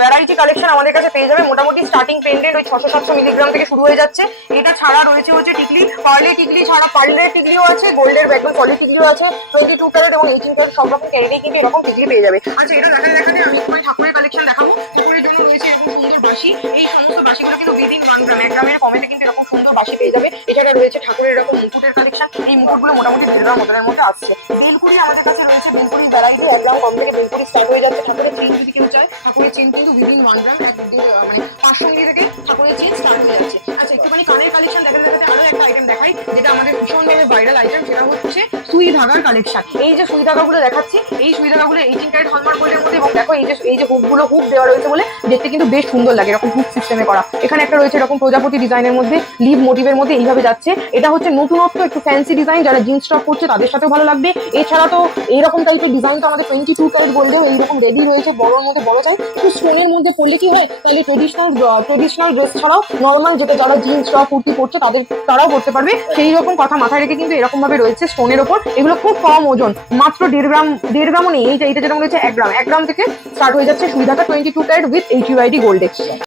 Variety collection আমাদের কাছে পেয়ে যাবে। মোটামুটি স্টার্টিং পেন্ডেন্ট ওই 600-700 মিলিগ্রাম থেকে শুরু হয়ে যাচ্ছে। এটা ছাড়া রয়েছে হচ্ছে টিকলি, পার্লে টিকলি ছাড়া পার্লের টিকলিও আছে, গোল্ডের একদম সলিড টিকলিও আছে, 22 ক্যারেট এবং 18 ক্যারেট সব রকম ক্যারেটেই কিন্তু এরকম টিকলি পেয়ে যাবে। আচ্ছা, এটা দেখাতে আমি একটু ঠাকুরের কালেকশন দেখাবো। ঠাকুরের জন্য রয়েছে এরকম সুন্দর বাঁশি। এই সমস্ত বাঁশিগুলো কিন্তু উইদিন 1 গ্রাম, 1 গ্রামের কমেতে কিন্তু এরকম সুন্দর বাঁশি পেয়ে যাবে। এছাড়া রয়েছে ঠাকুরের এরকম মুকুটের কালেকশন। এই মুকুটগুলো মোটামুটি 1.5 গ্রাম ওজনের মধ্যে আসছে। বেলকুড়ি আমাদের কাছে রয়েছে, বেলকুড়ির ভ্যারাইটি 1 গ্রাম কম থেকে বেলকুড়ি স্টার্ট হয়ে যাচ্ছে। ঠাকুরের চেন যদি কেউ চায়, ঠাকুরের চেন কিন্তু উইদিন 1 গ্রাম, মানে 500 মিলি থেকে ঠাকুরের চেন স্টার্ট হয়ে যাচ্ছে। আচ্ছা, একটুখানি কানের কালেকশন দেখাতে আরো একটা আইটেম দেখাই, যেটা আমাদের ভীষণভাবে ভাইরাল আইটেম, সেটা হচ্ছে সুই ধাগার কালেকশন। এই যে সুই ধাগাগুলো দেখাচ্ছি, এই সুই ধাগাগুলো 18 ক্যারেট হলমার্ক গোল্ডের মধ্যে, এবং দেখো এই যে হুকগুলো, হুক দেওয়া রয়েছে বলে দেখতে কিন্তু বেশ সুন্দর লাগে, এরকম হুক সিস্টেমে করা। এখানে একটা রয়েছে এরকম প্রজাপতি ডিজাইনের মধ্যে, লিভ মোটিভের মধ্যে এইভাবে যাচ্ছে। এটা হচ্ছে নতুনত্ব, একটু ফ্যান্সি ডিজাইন, যারা জিন্স টপ করছে তাদের সাথেও ভালো লাগবে। এছাড়া তো এইরকম টাইপের ডিজাইন তো আমাদের 22 ক্যারেট গোল্ডেও এইরকম রেডি রয়েছে, বড়োর মধ্যে বড় চাই। একটু স্টোনের মধ্যে পড়লে কি হয়, তাহলে ট্রেডিশনাল ড্রেস ছাড়াও নর্মাল যেটা যারা জিন্স টপ কুর্তি পরছে তারাও করতে পারবে। সেই রকম কথা মাথায় রেখে কিন্তু এরকম ভাবে রয়েছে স্টোনের ওপর। এগুলো খুব কম ওজন, মাত্র 1.5 গ্রামও নেই। এইটা যেরকম রয়েছে 1 গ্রাম, 1 গ্রাম থেকে স্টার্ট হয়ে যাচ্ছে সুই ধাগা 22 carat with HUID gold exchange.